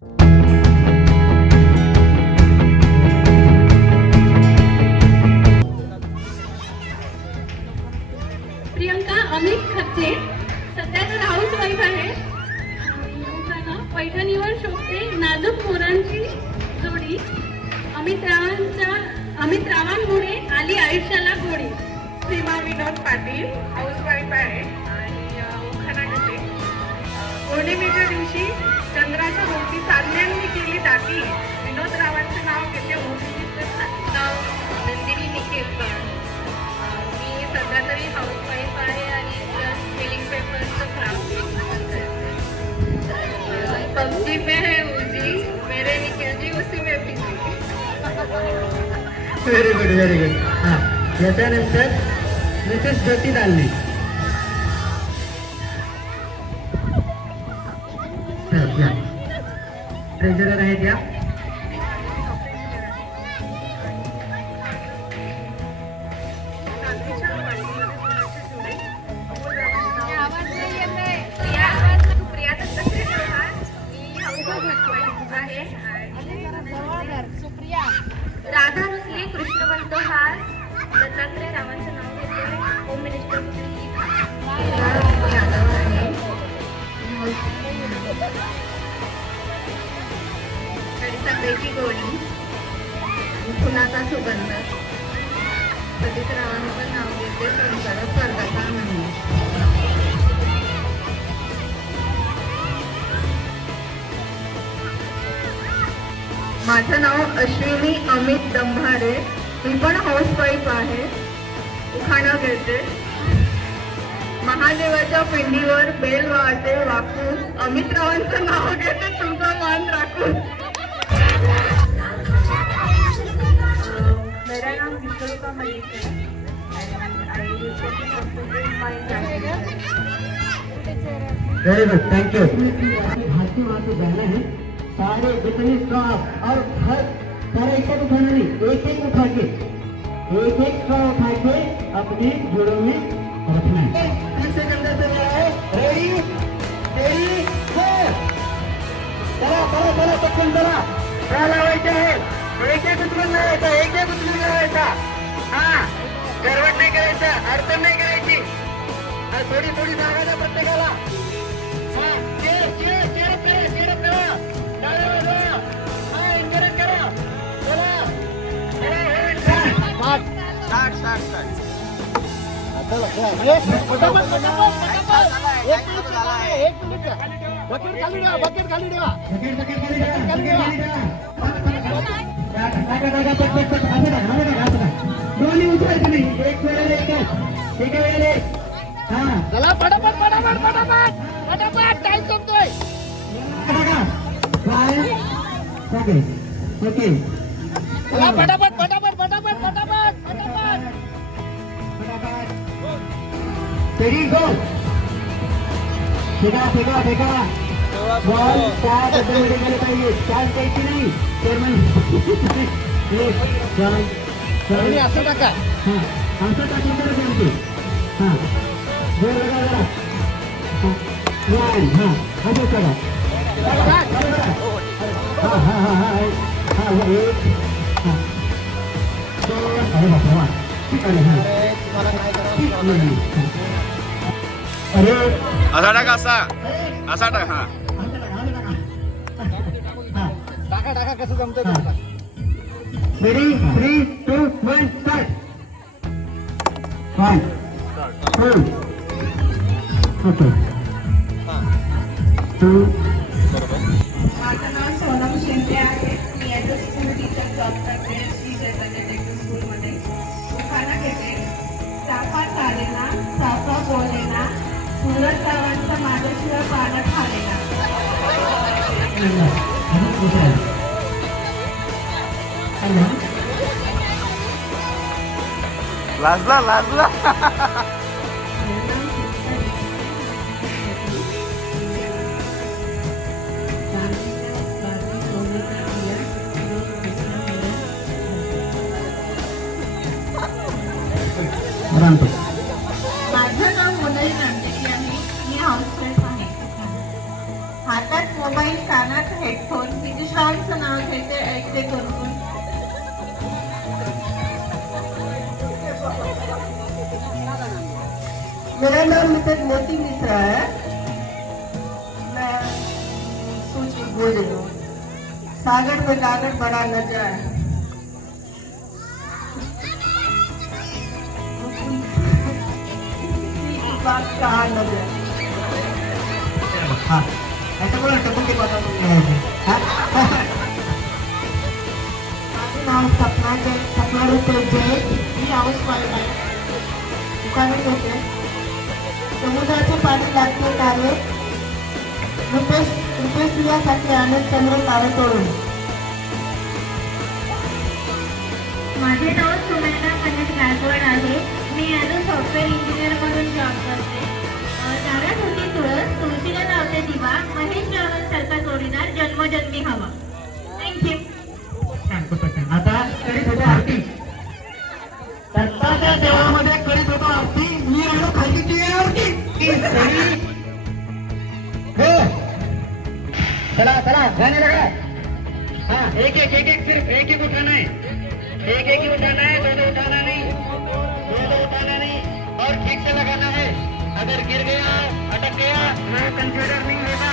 प्रियंका अमित खच्चे सध्या तर house wife आहे. पैठणीवर शोभते नाजूक मोरांची जोडी. अमित रावांमुळे आली आयुष्याला गोडी. सीमा विनोद पाटील हाऊसवाईफ आहे आणि उखाणा घेते. पौर्णिमेच्या दिवशी चंद्राच्या भोवती चांदण्यांनी केली दाटी. विनोद रावांचं नाव घेते. नाव नंदिनी निकेतकर. मी सध्या तरी हाऊसवाईफ आहे आणि प्लस फिलिंग पेपरचं काम करते. पबजी में है उजी मेरे निखिल जी उसी में busy. Very good very good. हां, याच्यानंतर मिसेस ज्योती दालने. ट्रेजरर आहेत या. राधा रुसली कृष्णवंत हार. दत्तात्रय रावांचं नाव घेते. होम मिनिस्टर यादव आहे. सगळ्याची गोडी. फुलाचा सुगंध. प्रदीप रावांचं नाव घेते. संसार स्वर्गाचा आनंद. माझं नाव अश्विनी अमित दंभारे. मी पण हाऊसवाईफ आहे. उखाणा घेते. महादेवाच्या पिंडीवर बेल वाहते वाकून. अमित रावांचं नाव घेते. तुमचा मान राखून. मेरा नाम विश्वरूपा मलिक है. Very good, thank you. भाती भाती बहने हैं सारे जितनी स्टॉप और हर सारे एक उठाना नहीं, एक उठा के स्ट्रॉ उठा के अपने जोड़ों में रखना है. 30 सेकंड से है. रेडी रेडी गो. चला चला चला पटकन चला. काय लावायचं आहे. एक उचलून लावायचा. एक उचलून लावायचा. हा, गरवट नाही करायचं. अडचण नाही करायची. थोडी थोडी जागा द्या प्रत्येकाला. हा, चेअर चेअर चेअर करा. चेअर करा. दोन्ही उचलायचं नाही. एक वेळेला एका वेळेला. हा, चला फटाफट फटाफट फटाफट फटाफट. टाइम संपतोय. ओके, चला फटाफट फटाफट फटाफट फटाफट फटाफट फटाफट. रेडी गो. फेका फेका फेका. बॉल त्या बद्दलमध्ये गेले पाहिजे. चान्स द्यायची नाही. चेअरमन असं टाका. हां, असं टाकून तर जमते. हां, गोल बघा जरा. वन. हां, असं करा. हां हां हां हां हां. एक. हां, दोन. अरे बाबा, ठीक आहे. हां, अरे असा टाका. असा टाका. हा, टाका टाका. कसं जमतं. Ready 3 2 1 start. 1 2. ओके. 2. माझं नाव सोनम शिंदे आहे. मी as a school teacher job करते श्री चैतन्य टेक्निकल स्कूलमध्ये. उखाणा घेते. चाफा चालेना चाफा बोलेना. सुरत रावांचा माझ्याशिवाय पाण्यात खालेना. लाजला लाजला. माझं नाव मोनाली नांदेकी आहे. मी हाऊसवाईफ आहे. हातात मोबाईल, कानात हेडफोन. मेरा नाम मिसेज मोती मिश्रा है। मैं सूची बोल रही हूँ। सागर पे कागज बड़ा न जाए। बात कहा न जाए। हाँ, ऐसा बोला टप्पू के पास माझे नाव सपना रुपये जय मी हाऊस वाईफ आहे। दुकानात होते। समुद्राचे पाणी लागते कार्य रुपेश यासाठी आनंद चंद्र तारे तोडून। माझे नाव सुनैना गणेश गायकवाड आहे। मी ॲज अ सॉफ्टवेअर इंजिनियर म्हणून जॉब करते। दारात होती तुळस, तुळशीला लावते दिवा, महेश रावण सारखा जोडीदार जन्मजन्मी हवा। थँक्यू। आता करीत होतो आरती। दत्ताच्या देवळामध्ये करीत होतो आरती। मी आलो खालीची आरती। हो चला चला गाणे लगा। हाँ एक सिर्फ एक उठाना है। एक ही उठाना है, दो उठाना नहीं, दो उठाना नहीं और ठीक से लगाना है। अगर गिर गया अटक गया वो कंसिडर नहीं होगा।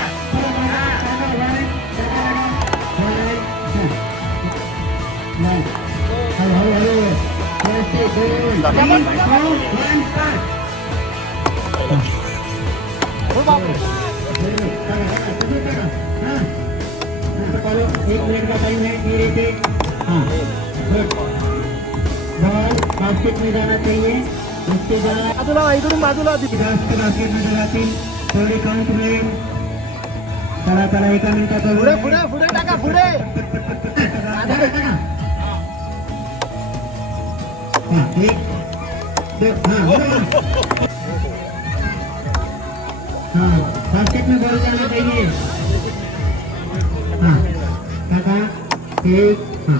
एक मिनट का टाइम है। धीरे हाँ बॉल बास्केट में जाना चाहिए। उसके बाद बाजूला बास्केट में जातील। थोडी काउंट मिळेल। चला एका मिनिटात पुढे टाका पुढे। हाँ एक दो हाँ बास्केट में बॉल जाना चाहिए। हाँ टाका एक हाँ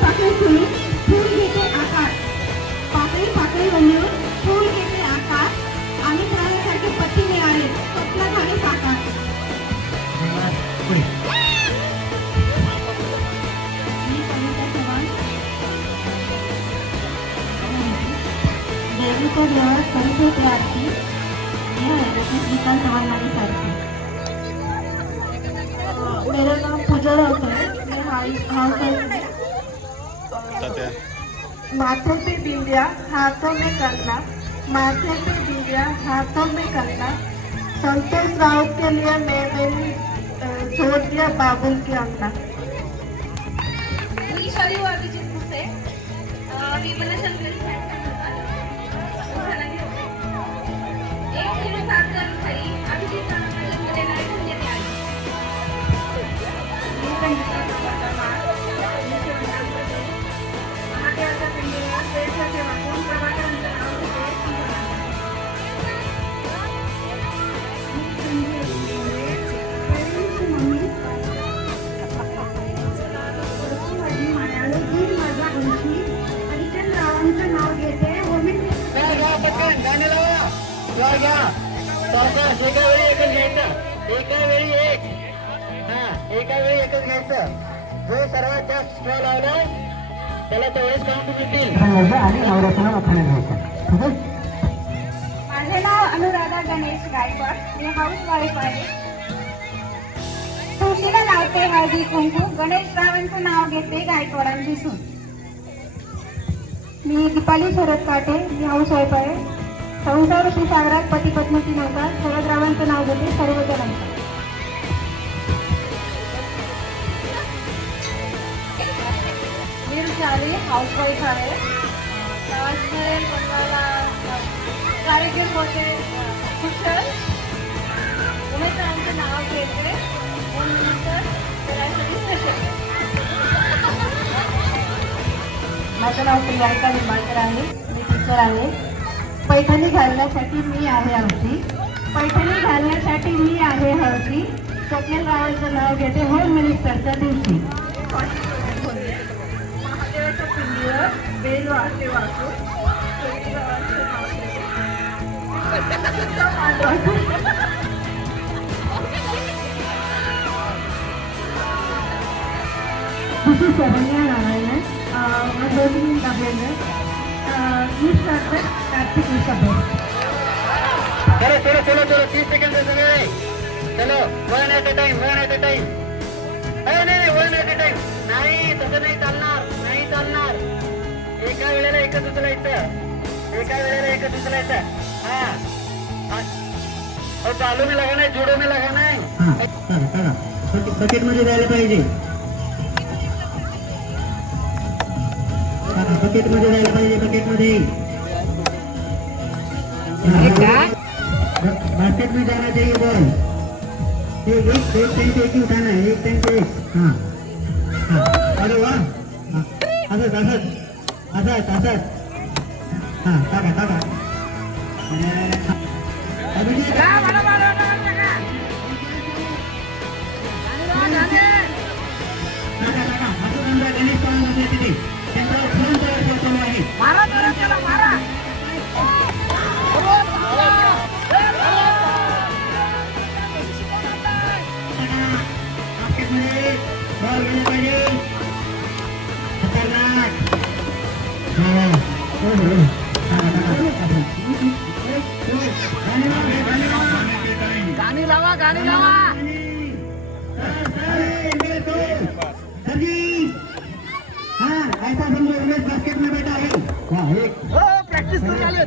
पाकळी फुलून फूल घेते आकार। पाकळी बनवून फूल घेते आकार। आम्ही प्राण्यासारखे पती मिळाले, स्वप्न झाले साकार। देवीच्या देवळात करीत होते आरती। श्रीकांत चव्हाण माझी सारखी। मेरा नाम पूजा राउत है। मैं हाउस वाइफ। माथे पे बिंदिया हाथों में कंगना, माथे पे बिंदिया हाथों में कंगना। संतोष राउत के लिए मैंने छोड़ दिया बाबुल के अंगना। मी शरीर अभिजित मुसे एक किलो 7 ग्राम खरी अभिजित जन्मदिन आहे। महादेवाच्या पिंडीला श्रेष्ठ सेवा कोण प्रभाकरांचं नाव घेते। मायाळू दीड माझा उंची हरिचंद्र रावांचं नाव घेते। गाणे लावा एका वेळी एकच घ्यायचं। एका वेळी एकच घ्यायचं। जो सर्वात जास्त स्ट्रॉ लावला त्याला तेवढेच काउंट मिळतील। आणि नवरात्र मोठ्याने घ्यायचं। ठीक आहे। माझे नाव अनुराधा गणेश गायकवाड। मी हाऊस वाईफ आहे। तुळशीला लावते हळदी कुंकू, गणेश रावांचं नाव घेते गायकवाडांपासून। मी दीपाली शरद काटे। मी हाऊस वाईफ आहे। संसार रूपी सागरात पती पत्नीची नव्हता, शरद रावांचं नाव घेते सर्वजणांचं। मी ऋषाली हाऊस वाईफ आहे। ताजमहल बनवायला कारीगर होते कुशल। उमेश रावांचं नाव घेते नंतर त्यासाठी सशक्त। माझं नाव प्रियांका निंबाळकर आहे। मी टीचर आहे। पैठणी घालण्यासाठी मी आहे हौशी। पैठणी घालण्यासाठी मी आहे हौशी। स्वप्नील रावांचं नाव घेते होम मिनिस्टरच्या दिवशी। महादेवाच्या पिंडीवर बेल वाजते वाजून This is Saranya Narayanan. I'm working in Kabendra. You start with Karthik is the best. चलो चलो चलो चलो 30 सेकंड दे सगळे चलो वन ॲट अ टाइम नाही वन ॲट अ टाइम नाही तसं नाही चालणार एका वेळेला एकच उचलायचं हा चालू में लगाना है जुडो में लगाना है बकेट मध्ये जायला पाहिजे बकेट मध्ये बास्केट में जाना चाहिए बॉल एक टैंक एक ही उठाना है एक टैंक एक हाँ अरे वाह असं हाँ टाका अभिजित टाका हातून गणेश चव्हाण होते तिथे त्यांचा फोन तयार चालू आहे बॉल गेला पाहिजे खतरनाक गाणी लावा सर जी हाँ ऐसा समझो उमेश बास्केट में बैठा है हाँ एक प्रॅक्टिस करून आले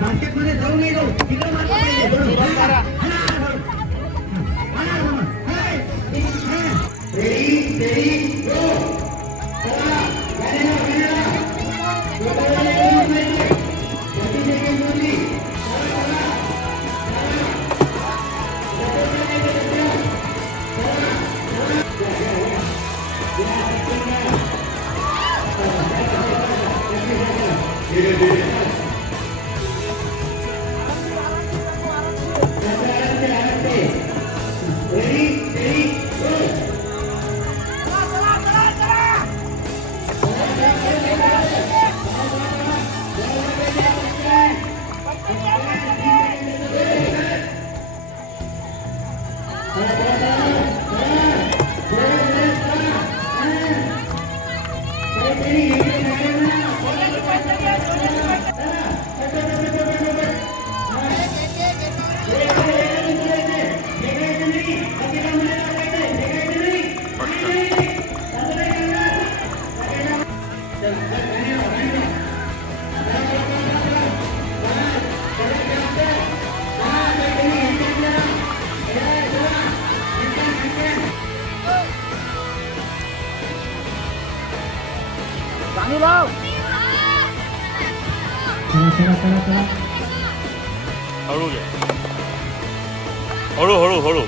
बास्केट मध्ये जाऊ नाही जाऊ तिकडे मारलं पाहिजे गाणी लाव चला हळू घे हळू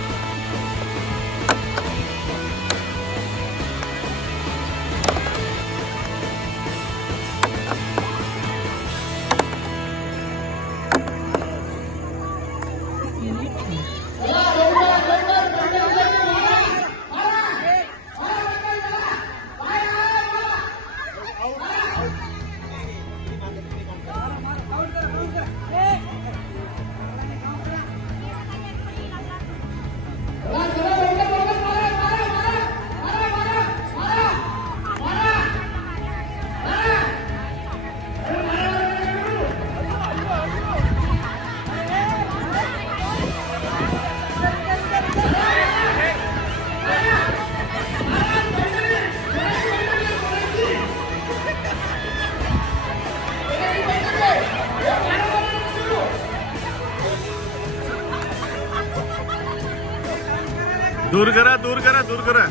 दूर करा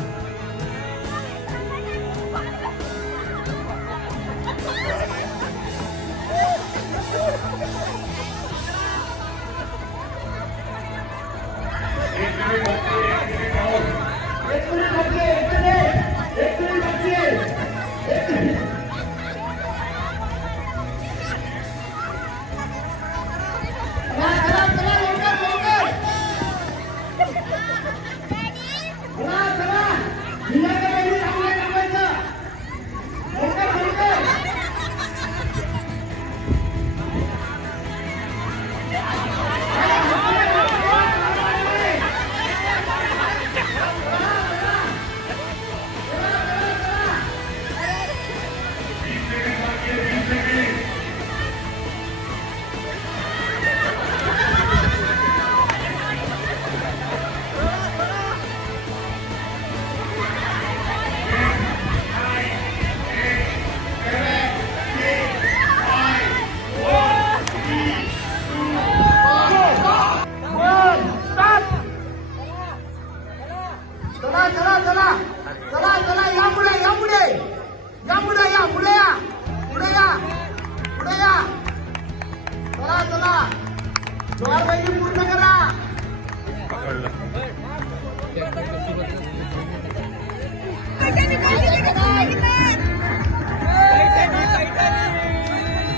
कळलं.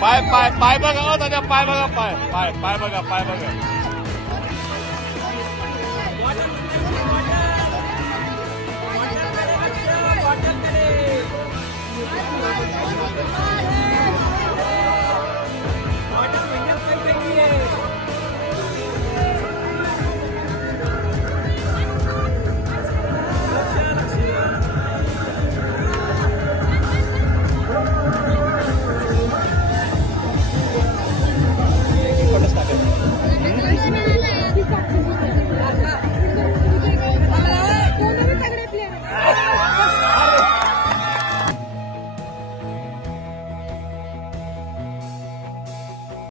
पाय पाय पाय बघा हो दादा, पाय बघा, पाय पाय पाय बघा, पाय बघा.